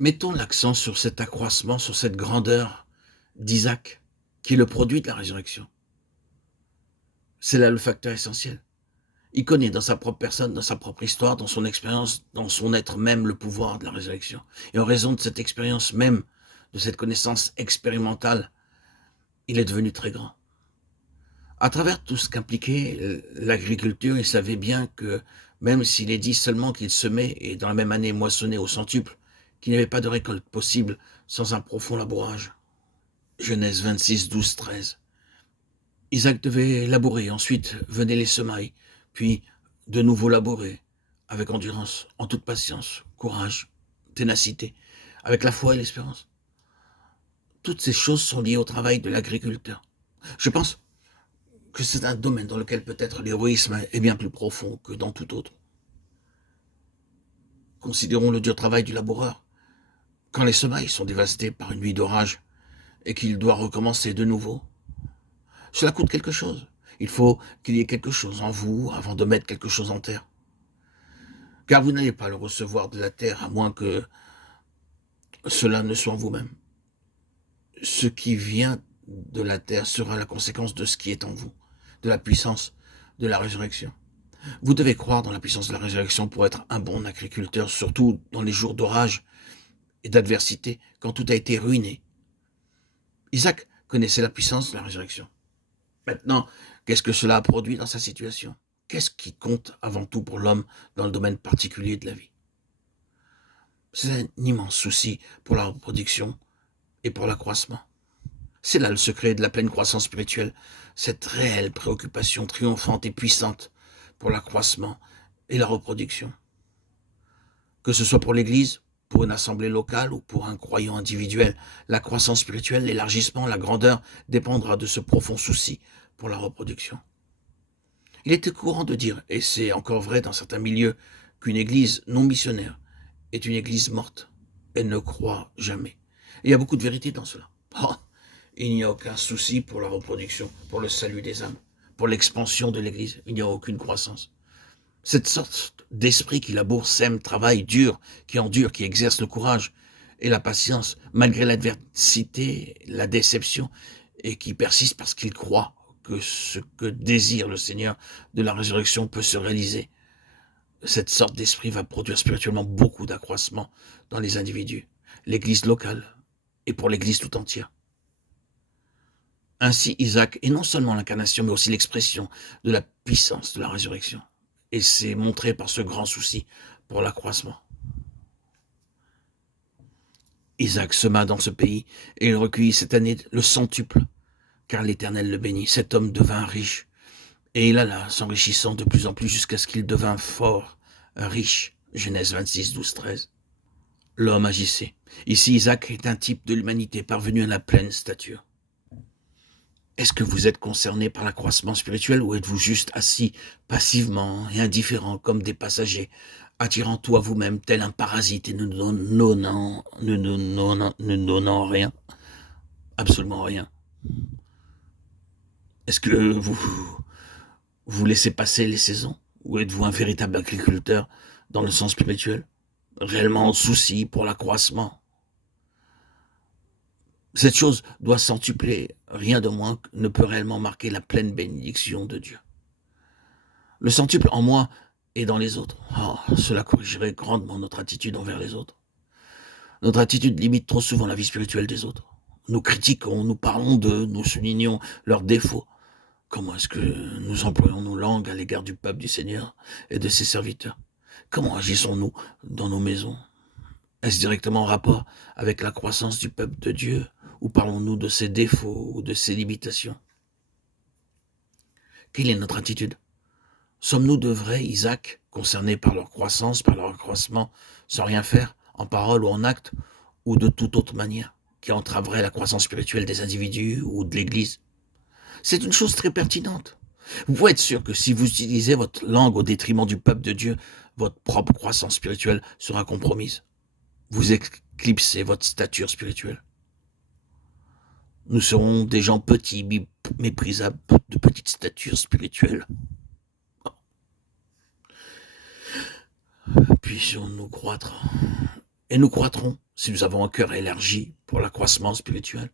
Mettons l'accent sur cet accroissement, sur cette grandeur d'Isaac, qui est le produit de la résurrection. C'est là le facteur essentiel. Il connaît dans sa propre personne, dans sa propre histoire, dans son expérience, dans son être même, le pouvoir de la résurrection. Et en raison de cette expérience même, de cette connaissance expérimentale, il est devenu très grand. À travers tout ce qu'impliquait l'agriculture, il savait bien que même s'il est dit seulement qu'il semait et dans la même année moissonnait au centuple, qu'il n'y avait pas de récolte possible sans un profond labourage. Genèse 26, 12, 13. Isaac devait labourer, ensuite venaient les semailles, puis de nouveau labourer, avec endurance, en toute patience, courage, ténacité, avec la foi et l'espérance. Toutes ces choses sont liées au travail de l'agriculteur. Je pense que c'est un domaine dans lequel peut-être l'héroïsme est bien plus profond que dans tout autre. Considérons le dur travail du laboureur. Quand les semailles sont dévastées par une nuit d'orage et qu'il doit recommencer de nouveau, cela coûte quelque chose. Il faut qu'il y ait quelque chose en vous avant de mettre quelque chose en terre. Car vous n'allez pas le recevoir de la terre à moins que cela ne soit en vous-même. Ce qui vient de la terre sera la conséquence de ce qui est en vous, de la puissance de la résurrection. Vous devez croire dans la puissance de la résurrection pour être un bon agriculteur, surtout dans les jours d'orage et d'adversité, quand tout a été ruiné. Isaac connaissait la puissance de la résurrection. Maintenant, qu'est-ce que cela a produit dans sa situation? Qu'est-ce qui compte avant tout pour l'homme dans le domaine particulier de la vie? C'est un immense souci pour la reproduction et pour l'accroissement. C'est là le secret de la pleine croissance spirituelle, cette réelle préoccupation triomphante et puissante pour l'accroissement et la reproduction. Que ce soit pour l'Église, pour une assemblée locale ou pour un croyant individuel, la croissance spirituelle, l'élargissement, la grandeur dépendra de ce profond souci pour la reproduction. Il était courant de dire, et c'est encore vrai dans certains milieux, qu'une Église non missionnaire est une Église morte. Elle ne croit jamais. Et il y a beaucoup de vérité dans cela. Oh, il n'y a aucun souci pour la reproduction, pour le salut des âmes, pour l'expansion de l'Église. Il n'y a aucune croissance. Cette sorte d'esprit qui laboure, sème, travaille, dure, qui endure, qui exerce le courage et la patience, malgré l'adversité, la déception, et qui persiste parce qu'il croit que ce que désire le Seigneur de la résurrection peut se réaliser. Cette sorte d'esprit va produire spirituellement beaucoup d'accroissement dans les individus, l'Église locale et pour l'Église tout entière. Ainsi, Isaac est non seulement l'incarnation, mais aussi l'expression de la puissance de la résurrection. Et c'est montré par ce grand souci pour l'accroissement. Isaac sema dans ce pays, et il recueillit cette année le centuple, car l'Éternel le bénit. Cet homme devint riche, et il alla s'enrichissant de plus en plus jusqu'à ce qu'il devint fort riche. Genèse 26, 12, 13. L'homme agissait. Ici, Isaac est un type de l'humanité parvenu à la pleine stature. Est-ce que vous êtes concerné par l'accroissement spirituel ou êtes-vous juste assis passivement et indifférent comme des passagers, attirant tout à vous-même tel un parasite et ne donnant rien? Absolument rien. Est-ce que vous laissez passer les saisons? Ou êtes-vous un véritable agriculteur dans le sens spirituel, réellement en souci pour l'accroissement? Cette chose doit centupler, rien de moins ne peut réellement marquer la pleine bénédiction de Dieu. Le centuple en moi et dans les autres. Oh, cela corrigerait grandement notre attitude envers les autres. Notre attitude limite trop souvent la vie spirituelle des autres. Nous critiquons, nous parlons d'eux, nous soulignons leurs défauts. Comment est-ce que nous employons nos langues à l'égard du peuple du Seigneur et de ses serviteurs? Comment agissons-nous dans nos maisons? Est-ce directement en rapport avec la croissance du peuple de Dieu ou parlons-nous de ses défauts ou de ses limitations? Quelle est notre attitude? Sommes-nous de vrais Isaac, concernés par leur croissance, par leur accroissement, sans rien faire, en parole ou en acte, ou de toute autre manière, qui entraverait la croissance spirituelle des individus ou de l'Église? C'est une chose très pertinente. Vous pouvez être sûr que si vous utilisez votre langue au détriment du peuple de Dieu, votre propre croissance spirituelle sera compromise. Vous éclipsez votre stature spirituelle. Nous serons des gens petits, méprisables, de petite stature spirituelle. Puissions-nous croître. Et nous croîtrons si nous avons un cœur élargi pour l'accroissement spirituel.